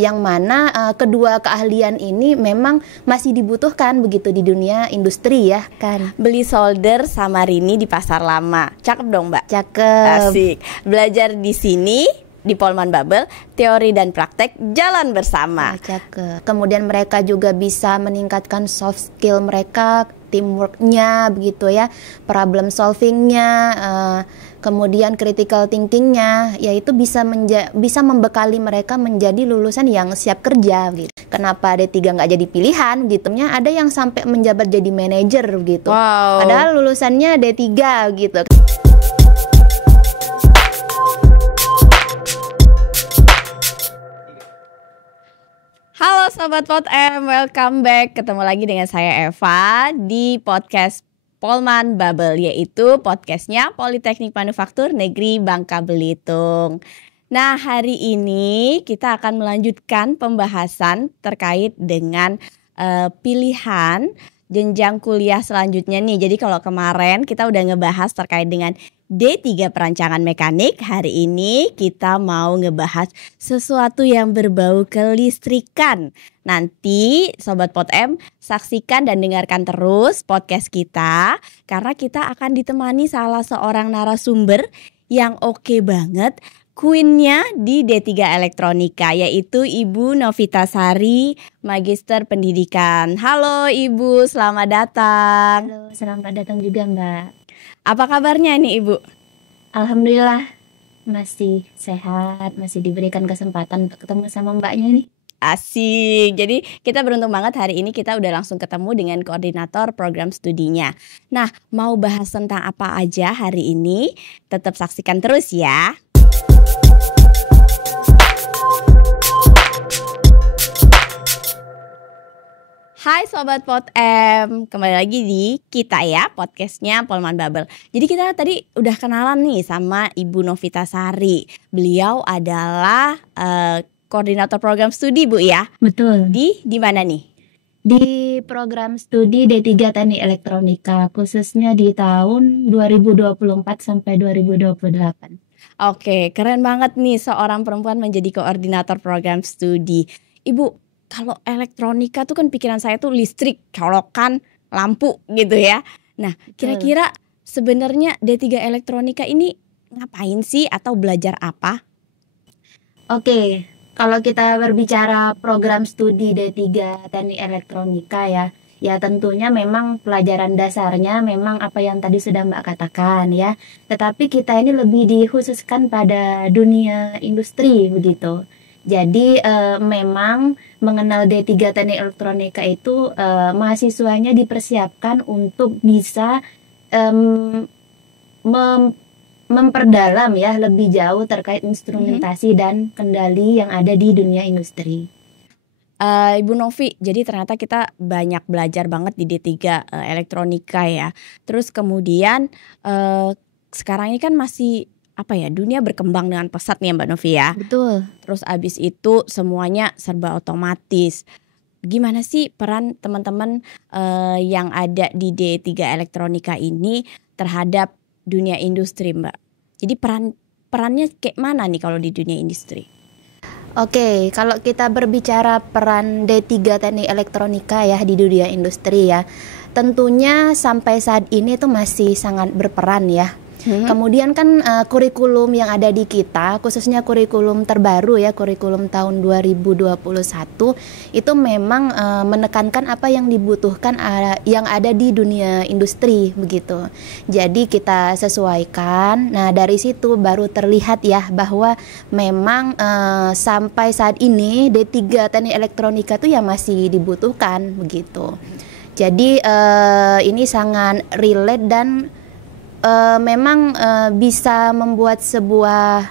Yang mana kedua keahlian ini memang masih dibutuhkan begitu di dunia industri ya kan. Beli solder sama Rini di Pasar Lama. Cakep dong, Mbak? Cakep. Asik. Belajar di sini di Polman Bubble, teori dan praktek jalan bersama. Cakep. Kemudian mereka juga bisa meningkatkan soft skill mereka, teamworknya begitu ya, problem solvingnya, kemudian critical thinkingnya, yaitu bisa membekali mereka menjadi lulusan yang siap kerja gitu. Kenapa D3 nggak jadi pilihan gitu? Ada yang sampai menjabat jadi manajer gitu. Wow. Padahal lulusannya D3 gitu. Halo Sobat Pot M, welcome back. Ketemu lagi dengan saya Eva di podcast Polman Bubble, yaitu podcastnya Politeknik Manufaktur Negeri Bangka Belitung. Nah, hari ini kita akan melanjutkan pembahasan terkait dengan pilihan jenjang kuliah selanjutnya nih. Jadi kalau kemarin kita udah ngebahas terkait dengan D3 perancangan mekanik, hari ini kita mau ngebahas sesuatu yang berbau kelistrikan. Nanti Sobat Pot M saksikan dan dengarkan terus podcast kita, karena kita akan ditemani salah seorang narasumber yang oke banget, queen-nya di D3 Elektronika, yaitu Ibu Novitasari, Magister Pendidikan. Halo Ibu, selamat datang. Halo, selamat datang juga Mbak. Apa kabarnya nih Ibu? Alhamdulillah masih sehat, masih diberikan kesempatan untuk ketemu sama Mbaknya nih. Asik. Jadi kita beruntung banget hari ini kita udah langsung ketemu dengan koordinator program studinya. Nah, mau bahas tentang apa aja hari ini? Tetap saksikan terus ya. Hai Sobat Pot M, kembali lagi di kita ya, podcastnya Polman Bubble. Jadi kita tadi udah kenalan nih sama Ibu Novitasari. Beliau adalah koordinator program studi Bu ya? Betul. Di mana nih? Di program studi D3 Teknik Elektronika, khususnya di tahun 2024 sampai 2028. Oke, keren banget nih seorang perempuan menjadi koordinator program studi. Ibu, kalau elektronika tuh kan pikiran saya tuh listrik, colokan, lampu gitu ya. Nah, kira-kira sebenarnya D3 Elektronika ini ngapain sih atau belajar apa? Oke, kalau kita berbicara program studi D3 Teknik Elektronika ya tentunya memang pelajaran dasarnya memang apa yang tadi sudah Mbak katakan ya. Tetapi kita ini lebih dikhususkan pada dunia industri begitu. Jadi memang mengenal D3 Teknik Elektronika itu mahasiswanya dipersiapkan untuk bisa memperdalam ya lebih jauh terkait instrumentasi dan kendali yang ada di dunia industri. Ibu Novi, jadi ternyata kita banyak belajar banget di D3 Elektronika ya. Terus kemudian sekarang ini kan masih dunia berkembang dengan pesat nih Mbak Novi ya. Betul. Terus abis itu semuanya serba otomatis. Gimana sih peran teman-teman yang ada di D3 Elektronika ini terhadap dunia industri Mbak? Jadi perannya kayak mana nih kalau di dunia industri? Oke, kalau kita berbicara peran D3 Teknik Elektronika ya di dunia industri ya, tentunya sampai saat ini tuh masih sangat berperan ya. Kemudian kan kurikulum yang ada di kita, khususnya kurikulum terbaru ya, kurikulum tahun 2021 itu memang menekankan apa yang dibutuhkan yang ada di dunia industri begitu. Jadi kita sesuaikan. Nah, dari situ baru terlihat ya bahwa memang sampai saat ini D3 Teknik Elektronika itu ya masih dibutuhkan begitu. Jadi ini sangat relate dan memang bisa membuat sebuah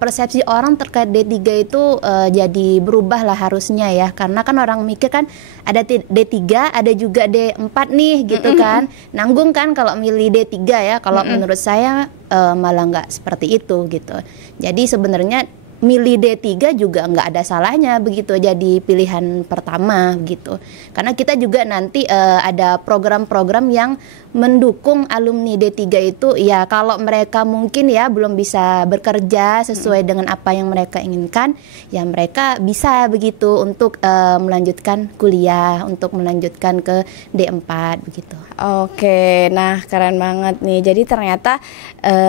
persepsi orang terkait D3 itu jadi berubah lah harusnya ya, karena kan orang mikir kan ada D3 ada juga D4 nih gitu kan, nanggung kan kalau milih D3 ya. Kalau menurut saya malah nggak seperti itu gitu. Jadi sebenarnya milih D3 juga nggak ada salahnya begitu, jadi pilihan pertama gitu. Karena kita juga nanti ada program-program yang mendukung alumni D3 itu ya, kalau mereka mungkin ya belum bisa bekerja sesuai dengan apa yang mereka inginkan, ya mereka bisa begitu untuk melanjutkan kuliah, untuk melanjutkan ke D4 begitu. Oke, nah keren banget nih. Jadi ternyata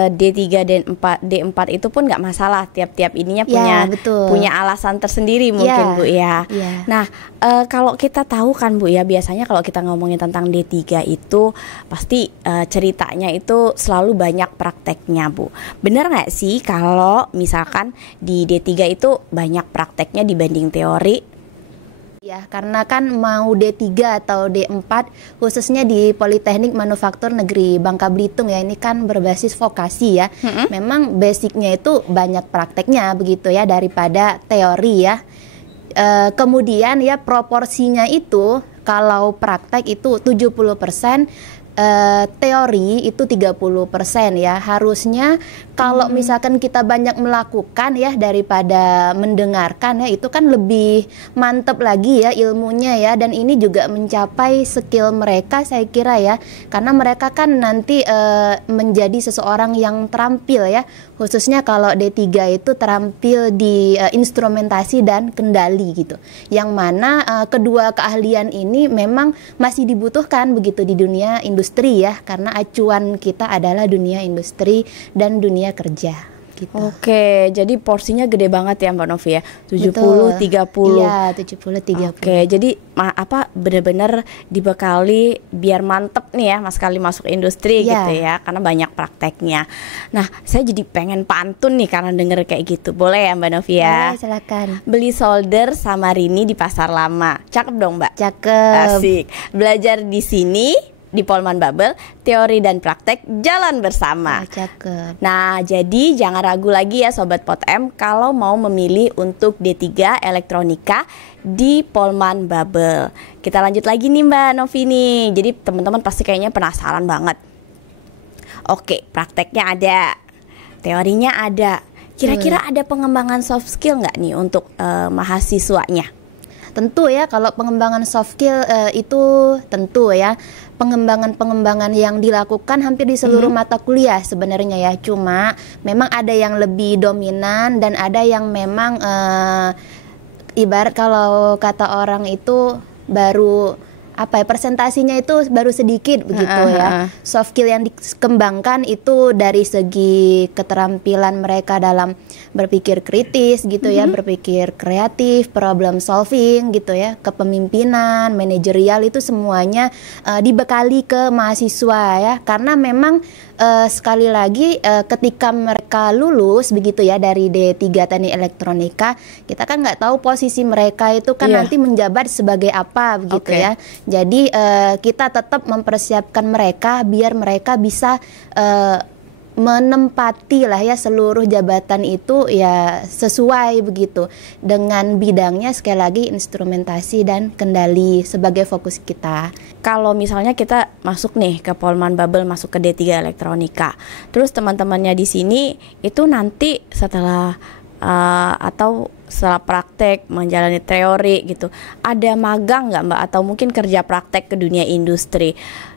D3 dan D4 itu pun nggak masalah, tiap-tiap ininya punya punya alasan tersendiri mungkin Bu ya. Nah kalau kita tahu kan Bu ya, biasanya kalau kita ngomongin tentang D3 itu pasti ceritanya itu selalu banyak prakteknya Bu. Bener nggak sih kalau misalkan di D3 itu banyak prakteknya dibanding teori? Ya, karena kan mau D3 atau D4 khususnya di Politeknik Manufaktur Negeri Bangka Belitung ya, ini kan berbasis vokasi ya. Memang basicnya itu banyak prakteknya begitu ya daripada teori ya. Kemudian ya proporsinya itu kalau praktek itu 70%, teori itu 30% ya. Harusnya kalau misalkan kita banyak melakukan ya daripada mendengarkan ya, itu kan lebih mantep lagi ya ilmunya ya, dan ini juga mencapai skill mereka saya kira ya, karena mereka kan nanti menjadi seseorang yang terampil ya, khususnya kalau D3 itu terampil di instrumentasi dan kendali gitu, yang mana kedua keahlian ini memang masih dibutuhkan begitu di dunia industri ya, karena acuan kita adalah dunia industri dan dunia kerja gitu. Oke, jadi porsinya gede banget ya Mbak Novi ya, 70-30. Iya, 70-30. Oke, jadi benar-benar dibekali biar mantep nih ya Mas kali masuk industri gitu ya, karena banyak prakteknya. Nah, saya jadi pengen pantun nih karena denger kayak gitu. Boleh ya Mbak Novi ya? Boleh, silakan. Beli solder sama Rini di pasar lama. Cakep dong Mbak? Cakep. Asik. Belajar di sini di Polman Bubble, teori dan praktek jalan bersama. Cakep. Nah, jadi jangan ragu lagi ya Sobat Pot M kalau mau memilih untuk D3 Elektronika di Polman Bubble. Kita lanjut lagi nih Mbak Novi nih. Jadi teman-teman pasti kayaknya penasaran banget. Oke, prakteknya ada, teorinya ada. Kira-kira ada pengembangan soft skill nggak nih untuk mahasiswanya? Tentu ya, kalau pengembangan soft skill itu tentu ya pengembangan yang dilakukan hampir di seluruh mata kuliah sebenarnya ya. Cuma memang ada yang lebih dominan dan ada yang memang ibarat kalau kata orang itu baru presentasinya itu baru sedikit begitu ya. Soft skill yang dikembangkan itu dari segi keterampilan mereka dalam berpikir kritis gitu ya, berpikir kreatif, problem solving gitu ya, kepemimpinan, manajerial, itu semuanya dibekali ke mahasiswa ya. Karena memang sekali lagi ketika mereka lulus begitu ya dari D3 Teknik Elektronika, kita kan nggak tahu posisi mereka itu kan nanti menjabat sebagai apa begitu ya. Jadi kita tetap mempersiapkan mereka biar mereka bisa menempati lah ya seluruh jabatan itu ya sesuai begitu dengan bidangnya, sekali lagi instrumentasi dan kendali sebagai fokus kita. Kalau misalnya kita masuk nih ke Polman Bubble, masuk ke D3 Elektronika, terus teman-temannya di sini itu nanti setelah atau setelah praktek menjalani teori gitu, ada magang nggak Mbak, atau mungkin kerja praktek ke dunia industri?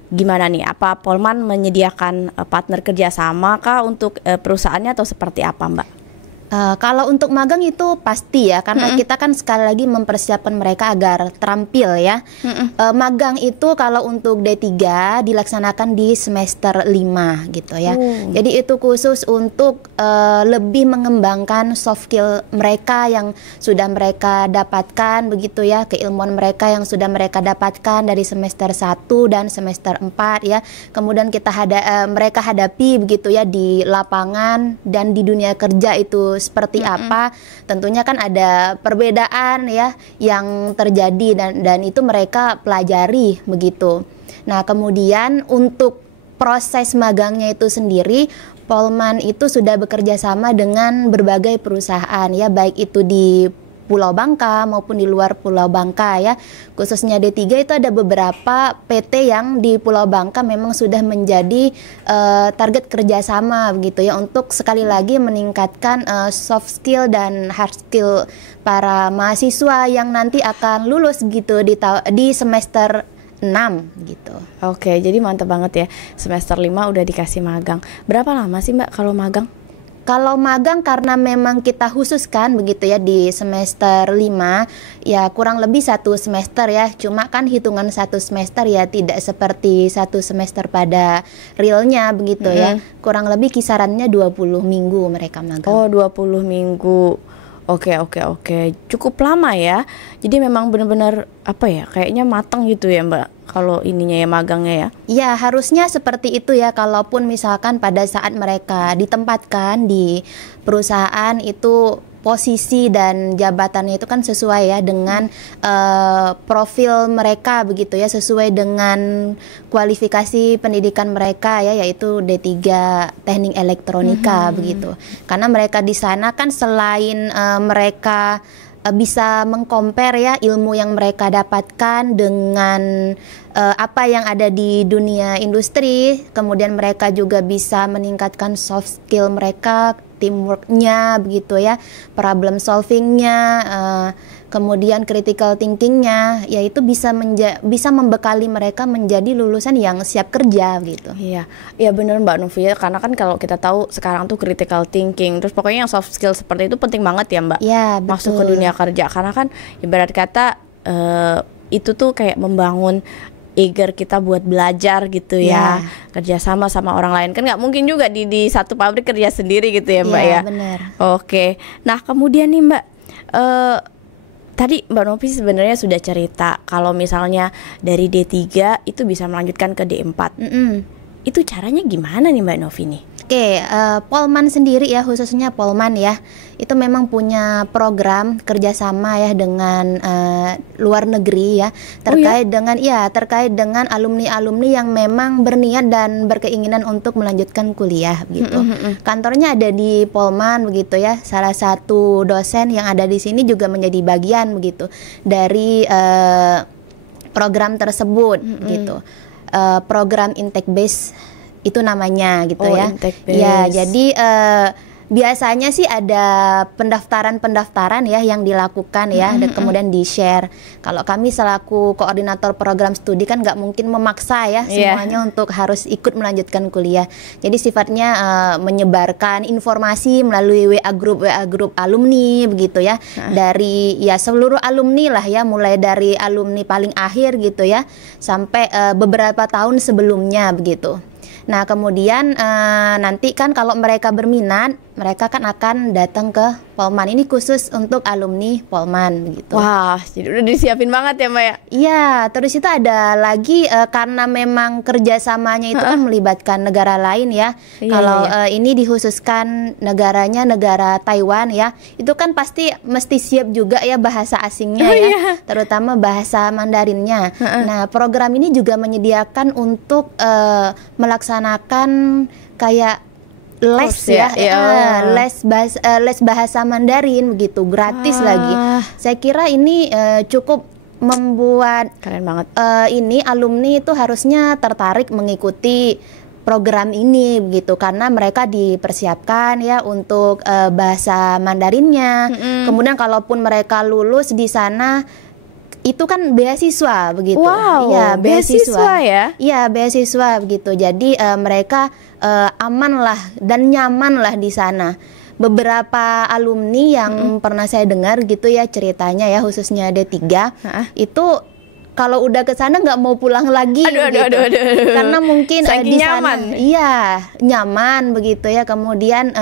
Gimana nih, apa Polman menyediakan partner kerjasama kah untuk perusahaannya atau seperti apa Mbak? Kalau untuk magang itu pasti ya, karena kita kan sekali lagi mempersiapkan mereka agar terampil ya. Magang itu kalau untuk D3 dilaksanakan di semester 5 gitu ya. Jadi itu khusus untuk lebih mengembangkan soft skill mereka yang sudah mereka dapatkan begitu ya, keilmuan mereka yang sudah mereka dapatkan dari semester 1 dan semester 4 ya. Kemudian mereka hadapi begitu ya di lapangan dan di dunia kerja itu seperti apa. Tentunya kan ada perbedaan ya yang terjadi dan itu mereka pelajari begitu. Nah, kemudian untuk proses magangnya itu sendiri, Polman itu sudah bekerja sama dengan berbagai perusahaan ya, baik itu di Pulau Bangka maupun di luar Pulau Bangka ya. Khususnya D3 itu ada beberapa PT yang di Pulau Bangka memang sudah menjadi target kerjasama begitu ya, untuk sekali lagi meningkatkan soft skill dan hard skill para mahasiswa yang nanti akan lulus gitu di semester 6 gitu. Oke, jadi mantap banget ya. Semester 5 udah dikasih magang. Berapa lama sih Mbak kalau magang? Kalau magang karena memang kita khususkan begitu ya di semester 5 ya kurang lebih 1 semester ya. Cuma kan hitungan 1 semester ya tidak seperti 1 semester pada realnya begitu ya. Kurang lebih kisarannya 20 minggu mereka magang. Oh, 20 minggu. Oke. Cukup lama ya. Jadi memang benar-benar apa ya, kayaknya matang gitu ya Mbak kalau ininya ya, magangnya ya. Ya harusnya seperti itu ya, kalaupun misalkan pada saat mereka ditempatkan di perusahaan itu posisi dan jabatannya itu kan sesuai ya dengan profil mereka begitu ya, sesuai dengan kualifikasi pendidikan mereka ya, yaitu D3 Teknik Elektronika begitu. Karena mereka di sana kan selain mereka bisa mengcompare ya ilmu yang mereka dapatkan dengan apa yang ada di dunia industri, kemudian mereka juga bisa meningkatkan soft skill mereka, teamworknya begitu ya, problem solvingnya, kemudian critical thinkingnya, yaitu bisa membekali mereka menjadi lulusan yang siap kerja gitu. Iya benar Mbak Novi ya, karena kan kalau kita tahu sekarang tuh critical thinking, terus pokoknya yang soft skill seperti itu penting banget ya Mbak. Iya, masuk ke dunia kerja, karena kan ibarat kata itu tuh kayak membangun eager kita buat belajar gitu ya, kerja sama orang lain, kan nggak mungkin juga di satu pabrik kerja sendiri gitu ya Mbak ya. Benar. Oke, nah kemudian nih Mbak, tadi Mbak Novi sebenarnya sudah cerita kalau misalnya dari D3 itu bisa melanjutkan ke D4. Itu caranya gimana nih Mbak Novi nih? Oke, Polman sendiri ya, khususnya Polman ya, itu memang punya program kerjasama ya dengan luar negeri ya, terkait dengan alumni-alumni yang memang berniat dan berkeinginan untuk melanjutkan kuliah gitu. Kantornya ada di Polman begitu ya. Salah satu dosen yang ada di sini juga menjadi bagian begitu dari program tersebut gitu. Program intake base itu namanya gitu ya. Ya, jadi biasanya sih ada pendaftaran ya yang dilakukan ya, dan kemudian di-share. Kalau kami selaku koordinator program studi kan nggak mungkin memaksa ya semuanya untuk harus ikut melanjutkan kuliah. Jadi sifatnya menyebarkan informasi melalui WA grup alumni begitu ya. Dari ya seluruh alumni lah ya, mulai dari alumni paling akhir gitu ya sampai beberapa tahun sebelumnya begitu. Nah kemudian nanti kan kalau mereka berminat, mereka kan akan datang ke Polman. Ini khusus untuk alumni Polman gitu. Wah, jadi udah disiapin banget ya Mbak ya? Iya, terus itu ada lagi karena memang kerjasamanya itu kan melibatkan negara lain ya. Kalau ini dikhususkan negaranya negara Taiwan ya, itu kan pasti mesti siap juga ya bahasa asingnya ya, terutama bahasa Mandarinnya. Nah program ini juga menyediakan untuk melaksanakan kayak les les bahasa Mandarin begitu, gratis lagi. Saya kira ini cukup membuat keren banget. Ini alumni itu harusnya tertarik mengikuti program ini begitu, karena mereka dipersiapkan ya untuk bahasa Mandarinnya. Kemudian kalaupun mereka lulus di sana itu kan beasiswa begitu. Wow, ya, beasiswa ya? Iya, beasiswa begitu. Jadi mereka aman lah dan nyaman lah di sana. Beberapa alumni yang pernah saya dengar gitu ya ceritanya ya, khususnya D3 itu kalau udah ke sana nggak mau pulang lagi gitu. Karena mungkin di sana nyaman begitu ya. Kemudian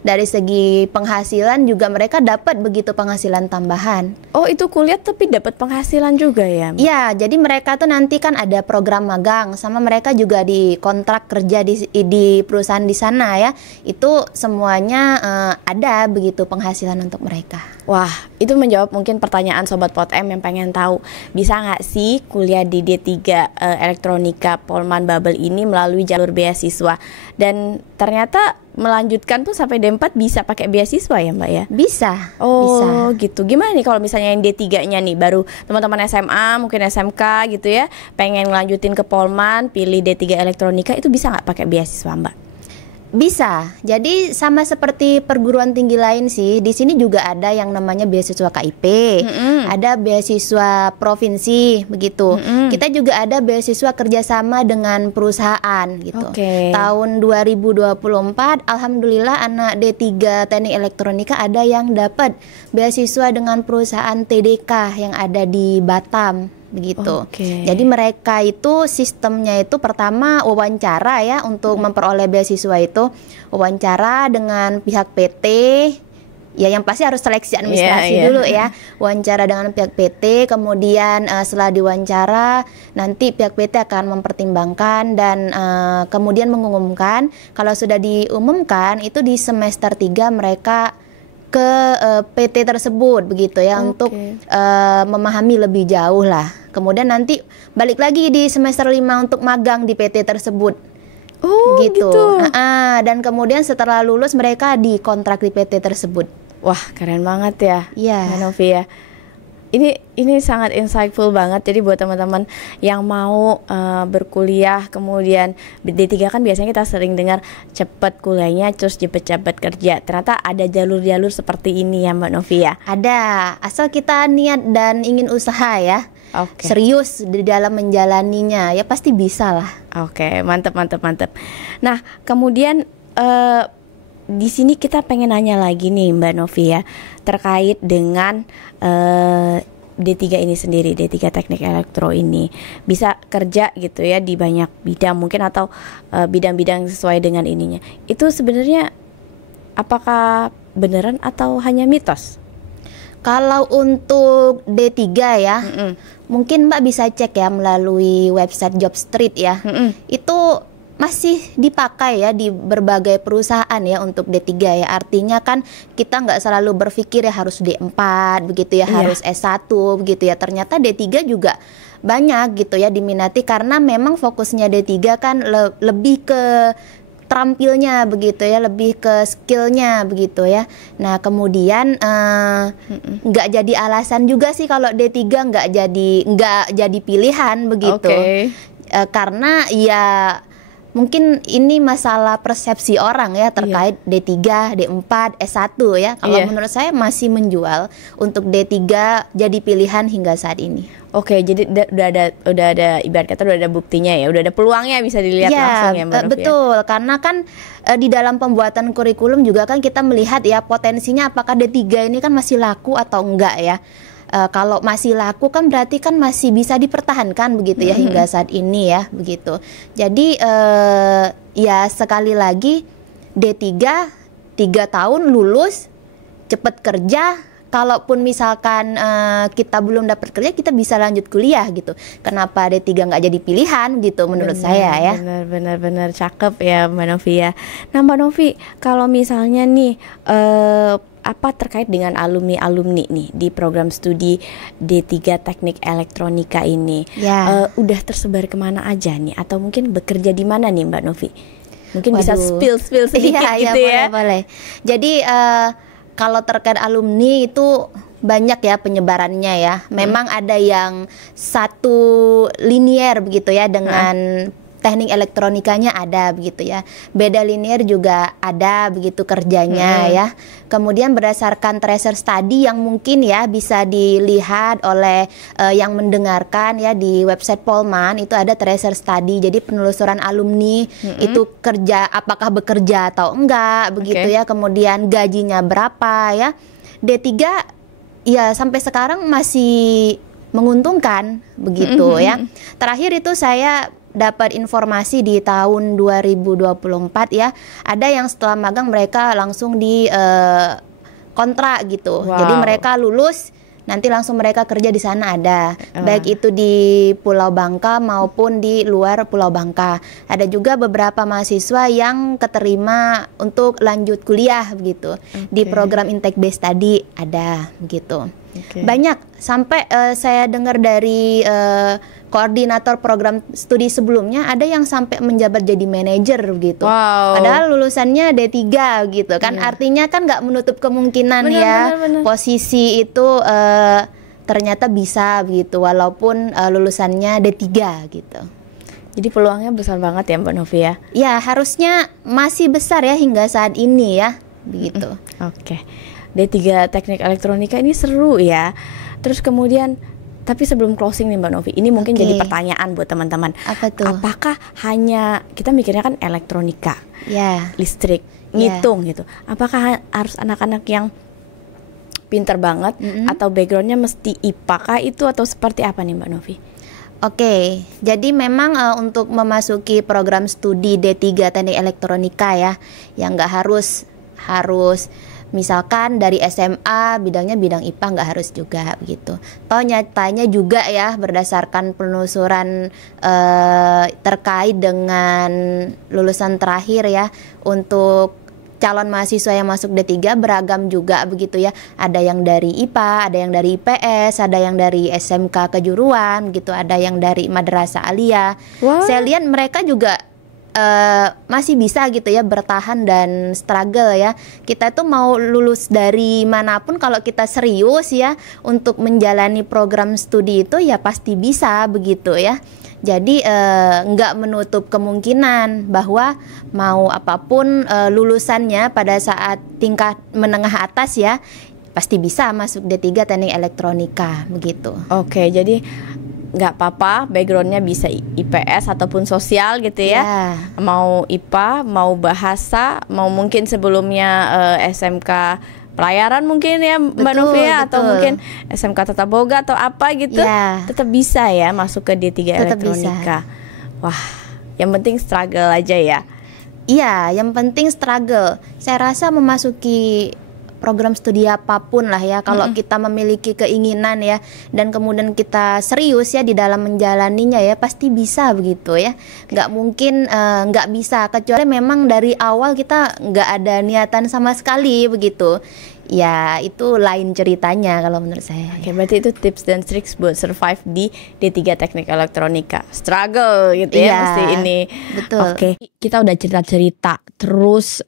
dari segi penghasilan juga mereka dapat begitu penghasilan tambahan. Oh, itu kuliah tapi dapat penghasilan juga ya? Iya, jadi mereka tuh nanti kan ada program magang, sama mereka juga di kontrak kerja di perusahaan di sana ya. Itu semuanya ada begitu penghasilan untuk mereka. Wah, itu menjawab mungkin pertanyaan Sobat Pot M yang pengen tahu, bisa nggak sih kuliah di D3 Elektronika Polman Bubble ini melalui jalur beasiswa? Dan ternyata melanjutkan tuh sampai D4 bisa pakai beasiswa ya Mbak ya? Bisa. Oh gitu. Gimana nih kalau misalnya yang D3-nya nih, baru teman-teman SMA, mungkin SMK gitu ya, pengen ngelanjutin ke Polman, pilih D3 Elektronika, itu bisa nggak pakai beasiswa Mbak? Bisa. Jadi sama seperti perguruan tinggi lain sih. Di sini juga ada yang namanya beasiswa KIP, ada beasiswa provinsi begitu. Kita juga ada beasiswa kerjasama dengan perusahaan gitu. Tahun 2024, alhamdulillah anak D3 Teknik Elektronika ada yang dapat beasiswa dengan perusahaan TDK yang ada di Batam. Begitu. Jadi mereka itu sistemnya itu pertama wawancara ya untuk memperoleh beasiswa itu wawancara dengan pihak PT ya, yang pasti harus seleksi administrasi dulu ya, wawancara dengan pihak PT, kemudian setelah diwawancara nanti pihak PT akan mempertimbangkan dan kemudian mengumumkan. Kalau sudah diumumkan itu di semester 3 mereka ke PT tersebut begitu ya, untuk memahami lebih jauh lah. Kemudian nanti balik lagi di semester 5 untuk magang di PT tersebut. Gitu. Dan kemudian setelah lulus mereka dikontrak di PT tersebut. Wah, keren banget ya. Iya. Mbak Novi ya. Ini sangat insightful banget. Jadi buat teman-teman yang mau berkuliah kemudian D3 kan biasanya kita sering dengar cepet kuliahnya terus cepet-cepet kerja. Ternyata ada jalur-jalur seperti ini ya Mbak Novi ya. Ada, asal kita niat dan ingin usaha ya. Serius di dalam menjalaninya ya pasti bisa lah. Mantap. Nah, kemudian di sini kita pengen nanya lagi nih Mbak Novi ya, terkait dengan D3 ini sendiri, D3 Teknik Elektro ini bisa kerja gitu ya di banyak bidang mungkin, atau bidang-bidang sesuai dengan ininya. Itu sebenarnya apakah beneran atau hanya mitos? Kalau untuk D3 ya, mungkin Mbak bisa cek ya melalui website Jobstreet ya. Itu masih dipakai ya di berbagai perusahaan ya untuk D3 ya. Artinya kan kita nggak selalu berpikir ya harus D4 begitu ya, harus S1 begitu ya. Ternyata D3 juga banyak gitu ya diminati, karena memang fokusnya D3 kan lebih ke terampilnya begitu ya, lebih ke skillnya begitu ya. Nah kemudian nggak jadi alasan juga sih kalau D3 nggak jadi pilihan begitu. Karena ya mungkin ini masalah persepsi orang ya terkait D3, D4, S1 ya. Kalau menurut saya masih menjual untuk D3 jadi pilihan hingga saat ini. Jadi udah ada ibarat kata udah ada buktinya ya, udah ada peluangnya bisa dilihat langsung ya Mbak Novi. Betul, karena kan di dalam pembuatan kurikulum juga kan kita melihat ya potensinya apakah D3 ini kan masih laku atau enggak ya. Kalau masih laku kan berarti kan masih bisa dipertahankan begitu ya hingga saat ini ya begitu. Jadi ya sekali lagi D3 3 tahun lulus cepat kerja. Kalaupun misalkan kita belum dapat kerja, kita bisa lanjut kuliah gitu. Kenapa D3 nggak jadi pilihan gitu menurut saya ya. Benar cakep ya Mbak Novi ya. Nah Mbak Novi, kalau misalnya nih apa terkait dengan alumni nih di program studi D3 Teknik Elektronika ini, udah tersebar kemana aja nih, atau mungkin bekerja di mana nih Mbak Novi? Mungkin bisa spill sedikit gitu ya. Boleh. Jadi kalau terkait alumni itu banyak ya penyebarannya ya. Memang ada yang satu linier begitu ya dengan teknik elektronikanya ada begitu ya. Beda linear juga ada begitu kerjanya ya. Kemudian berdasarkan tracer study yang mungkin ya bisa dilihat oleh yang mendengarkan ya di website Polman, itu ada tracer study. Jadi penelusuran alumni itu kerja, apakah bekerja atau enggak begitu ya. Kemudian gajinya berapa ya. D3 ya sampai sekarang masih menguntungkan begitu ya. Terakhir itu saya dapat informasi di tahun 2024 ya, ada yang setelah magang mereka langsung di kontrak gitu. Jadi mereka lulus nanti langsung mereka kerja di sana ada. Baik itu di Pulau Bangka maupun di luar Pulau Bangka. Ada juga beberapa mahasiswa yang keterima untuk lanjut kuliah begitu. Di program intake base tadi ada begitu. Banyak sampai saya dengar dari koordinator program studi sebelumnya ada yang sampai menjabat jadi manajer gitu. Padahal lulusannya D3 gitu kan. Artinya kan nggak menutup kemungkinan bener. Posisi itu ternyata bisa begitu walaupun lulusannya D3 gitu. Jadi peluangnya besar banget ya Mbak Novi ya? Ya harusnya masih besar ya hingga saat ini ya begitu. D3 Teknik Elektronika ini seru ya. Terus kemudian tapi sebelum closing nih Mbak Novi, ini mungkin jadi pertanyaan buat teman-teman. Apa tuh? Apakah hanya kita mikirnya kan elektronika, listrik, ngitung gitu. Apakah harus anak-anak yang pinter banget atau backgroundnya mesti IPA kah itu atau seperti apa nih Mbak Novi? Jadi memang untuk memasuki program studi D3 Teknik Elektronika ya, yang nggak harus misalkan dari SMA bidangnya bidang IPA nggak harus juga begitu. Toh nyatanya juga ya berdasarkan penelusuran terkait dengan lulusan terakhir ya untuk calon mahasiswa yang masuk D3 beragam juga begitu ya. Ada yang dari IPA, ada yang dari IPS, ada yang dari SMK kejuruan gitu, ada yang dari madrasah aliyah. Saya lihat mereka juga masih bisa gitu ya bertahan dan struggle ya. Kita tuh mau lulus dari manapun kalau kita serius ya untuk menjalani program studi itu ya pasti bisa begitu ya. Jadi nggak menutup kemungkinan bahwa mau apapun lulusannya pada saat tingkat menengah atas ya pasti bisa masuk D3 Teknik Elektronika begitu. Jadi nggak apa-apa backgroundnya bisa IPS ataupun sosial gitu ya. Mau IPA, mau bahasa, mau mungkin sebelumnya SMK pelayaran mungkin ya Mbak Novi ya, atau mungkin SMK Tata Boga atau apa gitu, tetap bisa ya masuk ke D3 Elektronika. Wah, yang penting struggle aja ya. Iya, yang penting struggle. Saya rasa memasuki program studi apapun lah ya, kalau kita memiliki keinginan ya dan kemudian kita serius ya di dalam menjalaninya ya pasti bisa begitu ya. Nggak mungkin nggak bisa, kecuali memang dari awal kita nggak ada niatan sama sekali begitu. Ya itu lain ceritanya kalau menurut saya. Berarti itu tips dan tricks buat survive di D3 Teknik Elektronika. Struggle gitu ya pasti ini. Betul. Kita udah cerita-cerita terus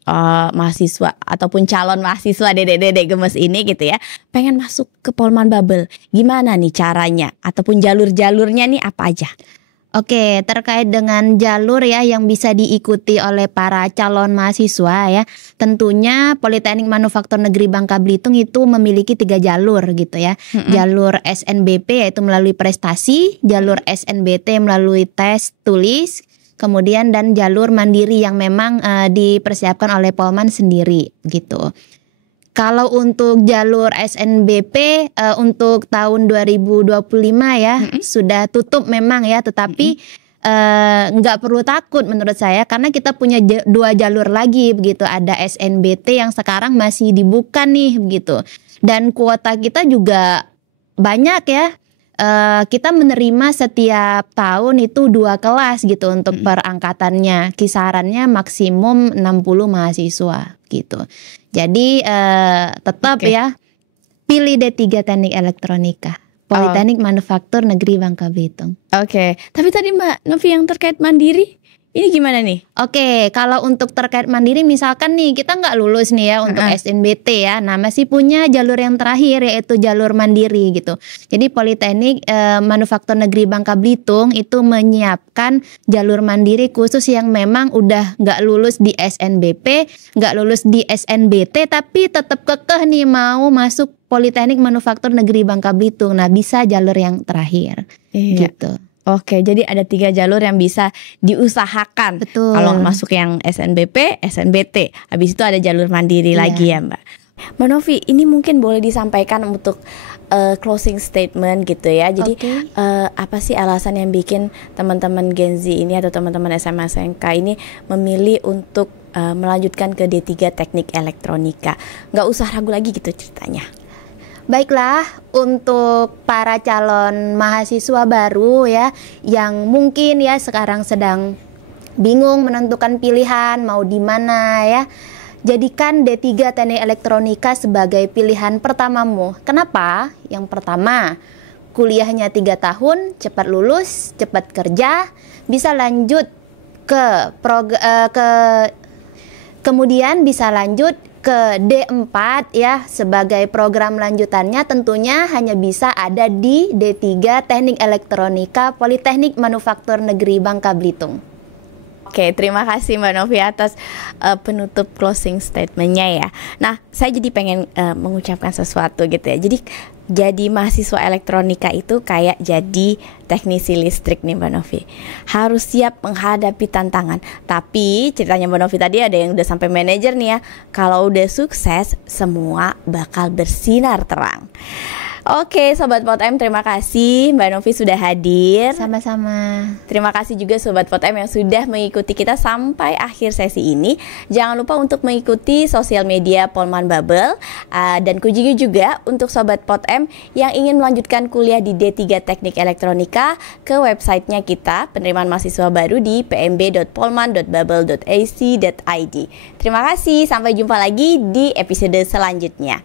mahasiswa ataupun calon mahasiswa dedek-dedek gemes ini gitu ya, pengen masuk ke Polman Bubble. Gimana nih caranya ataupun jalur-jalurnya nih apa aja? Terkait dengan jalur ya yang bisa diikuti oleh para calon mahasiswa ya, tentunya Politeknik Manufaktur Negeri Bangka Belitung itu memiliki 3 jalur gitu ya. Jalur SNBP yaitu melalui prestasi, jalur SNBT melalui tes tulis, kemudian dan jalur mandiri yang memang dipersiapkan oleh Polman sendiri gitu. Kalau untuk jalur SNBP untuk tahun 2025 ya sudah tutup memang ya, tetapi nggak perlu takut menurut saya karena kita punya 2 jalur lagi begitu. Ada SNBT yang sekarang masih dibuka nih begitu, dan kuota kita juga banyak ya. Kita menerima setiap tahun itu 2 kelas gitu untuk perangkatannya, kisarannya maksimum 60 mahasiswa gitu. Jadi tetap ya pilih D3 Teknik Elektronika Politeknik Manufaktur Negeri Bangka Belitung. Tapi tadi Mbak Novi yang terkait mandiri ini gimana nih? Kalau untuk terkait mandiri misalkan nih kita nggak lulus nih ya untuk SNBT ya, nah masih punya jalur yang terakhir yaitu jalur mandiri gitu. Jadi Politeknik Manufaktur Negeri Bangka Belitung itu menyiapkan jalur mandiri khusus yang memang udah nggak lulus di SNBP, nggak lulus di SNBT, tapi tetap kekeh nih mau masuk Politeknik Manufaktur Negeri Bangka Belitung. Nah bisa jalur yang terakhir gitu. Jadi ada 3 jalur yang bisa diusahakan. Betul. Kalau masuk yang SNBP, SNBT, habis itu ada jalur mandiri lagi ya Mbak. Mbak Novi, ini mungkin boleh disampaikan untuk closing statement gitu ya. Jadi apa sih alasan yang bikin teman-teman Gen Z ini atau teman-teman SMA SMK ini memilih untuk melanjutkan ke D3 Teknik Elektronika? Nggak usah ragu lagi gitu ceritanya. Baiklah, untuk para calon mahasiswa baru ya, yang mungkin ya sekarang sedang bingung menentukan pilihan mau di mana ya, jadikan D3 Teknik Elektronika sebagai pilihan pertamamu. Kenapa? Yang pertama, kuliahnya 3 tahun, cepat lulus, cepat kerja, bisa lanjut kemudian bisa lanjut ke D4 ya, sebagai program lanjutannya tentunya hanya bisa ada di D3 Teknik Elektronika Politeknik Manufaktur Negeri Bangka Belitung. Oke, terima kasih Mbak Novi atas penutup closing statementnya ya. Nah, saya jadi pengen mengucapkan sesuatu gitu ya. Jadi mahasiswa elektronika itu kayak jadi teknisi listrik nih Mbak Novi. Harus siap menghadapi tantangan. Tapi ceritanya Mbak Novi tadi ada yang udah sampai manajer nih ya. Kalau udah sukses, semua bakal bersinar terang. Oke, Sobat POTM, terima kasih Mbak Novi sudah hadir. Sama-sama. Terima kasih juga Sobat POTM yang sudah mengikuti kita sampai akhir sesi ini. Jangan lupa untuk mengikuti sosial media Polman Bubble, dan kunjungi juga untuk Sobat POTM yang ingin melanjutkan kuliah di D3 Teknik Elektronika ke websitenya kita, penerimaan mahasiswa baru di pmb.polman.bubble.ac.id. Terima kasih, sampai jumpa lagi di episode selanjutnya.